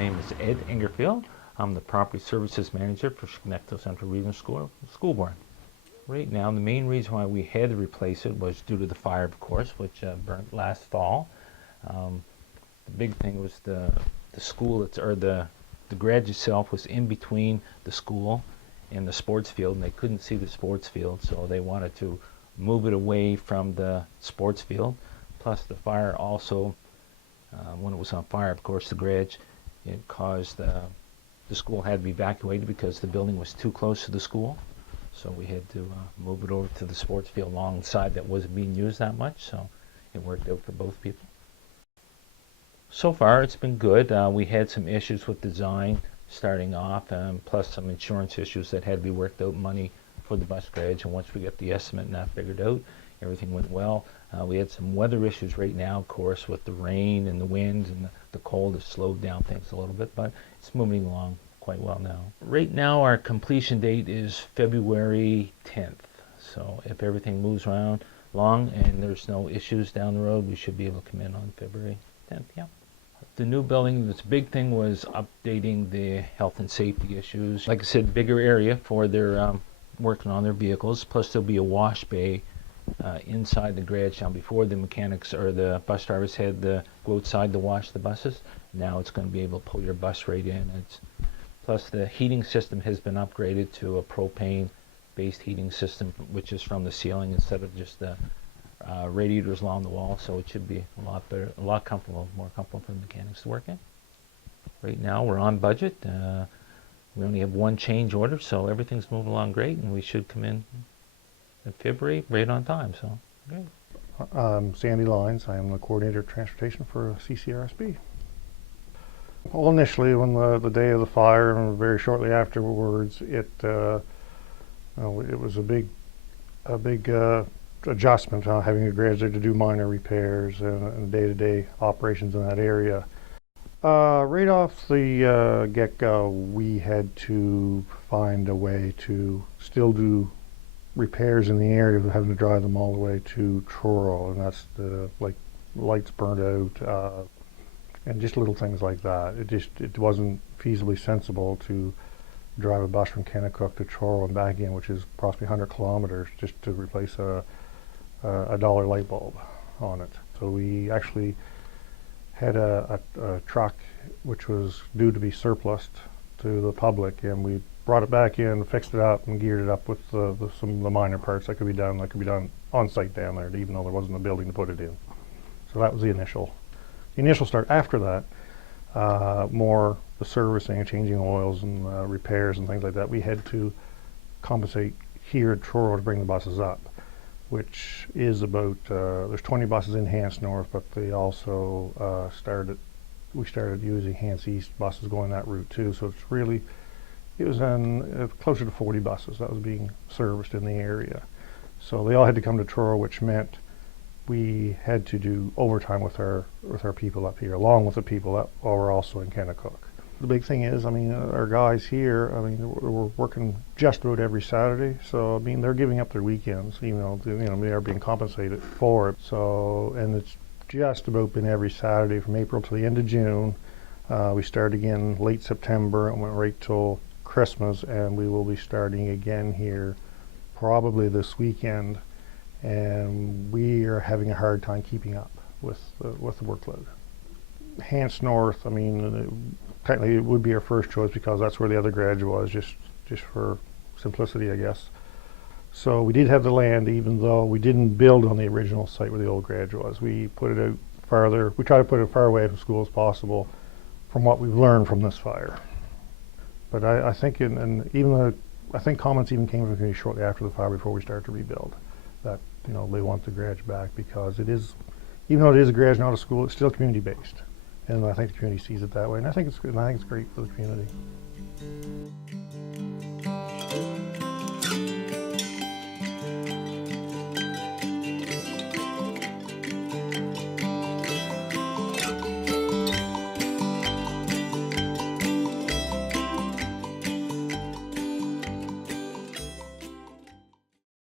name is Ed Ingerfield. I'm the Property Services Manager for Kennetcook Central Regional School Board. Right now, the main reason why we had to replace it was due to the fire, of course, which burnt last fall. The big thing was the school, the garage itself was in between the school and the sports field, and they couldn't see the sports field, so they wanted to move it away from the sports field. Plus the fire also, when it was on fire, of course, the garage, it caused the school had to be evacuated because the building was too close to the school. So we had to move it over to the sports field alongside that wasn't being used that much, so it worked out for both people. So far it's been good. We had some issues with design starting off, plus some insurance issues that had to be worked out, money for the bus garage, and once we got the estimate and that figured out, everything went well. We had some weather issues right now, of course, with the rain and the wind and the cold has slowed down things a little bit, but it's moving along quite well now. Right now our completion date is February 10th. So if everything moves around along and there's no issues down the road, we should be able to come in on February 10th, yeah. The new building, this big thing was updating the health and safety issues. Like I said, bigger area for their working on their vehicles, plus there'll be a wash bay inside the garage. Now before, the mechanics or the bus drivers had to go outside to wash the buses. Now it's going to be able to pull your bus right in. Plus the heating system has been upgraded to a propane based heating system, which is from the ceiling instead of just the radiators along the wall, so it should be a lot better, a lot comfortable, more comfortable for the mechanics to work in. Right now we're on budget. We only have one change order, so everything's moving along great, and we should come in February right on time. So great. I'm Sandy Lines. I am the coordinator of transportation for CCRSB. Well, initially, when the day of the fire and very shortly afterwards, it was a big adjustment, having a garage there to do minor repairs and day-to-day operations in that area. Right off the get-go, we had to find a way to still do repairs in the area without having to drive them all the way to Truro, and that's like lights burned out and just little things like that. It wasn't feasibly sensible to drive a bus from Kennetcook to Truro and back again, which is approximately 100 kilometers, just to replace a $1 light bulb on it. So we actually had a truck which was due to be surplused to the public, and we brought it back in, fixed it up, and geared it up with some of the minor parts that could be done on site down there, even though there wasn't a building to put it in. So that was the initial start. After that, more the servicing and changing oils and repairs and things like that. We had to compensate here at Truro to bring the buses up, which is about, there's 20 buses in Hants North, but they also we started using Hants East buses going that route too. So it was closer to 40 buses that was being serviced in the area. So they all had to come to Truro, which meant we had to do overtime with our people up here, along with the people that were also in Kennetcook. The big thing is, I mean, our guys here, I mean, we're working just about every Saturday, so I mean, they're giving up their weekends, even though they are being compensated for it. So, and it's just about been every Saturday from April to the end of June. We started again late September and went right till Christmas, and we will be starting again here probably this weekend. And we are having a hard time keeping up with the workload. Hants North, I mean, technically it would be our first choice because that's where the other garage was, just for simplicity, I guess. So we did have the land, even though we didn't build on the original site where the old garage was. We put it out farther. We try to put it far away from school as possible, from what we've learned from this fire. But I think, I think comments even came from me shortly after the fire, before we started to rebuild, that they want the garage back because it is, even though it is a garage, not a school, it's still community-based, and I think the community sees it that way, and I think it's great for the community.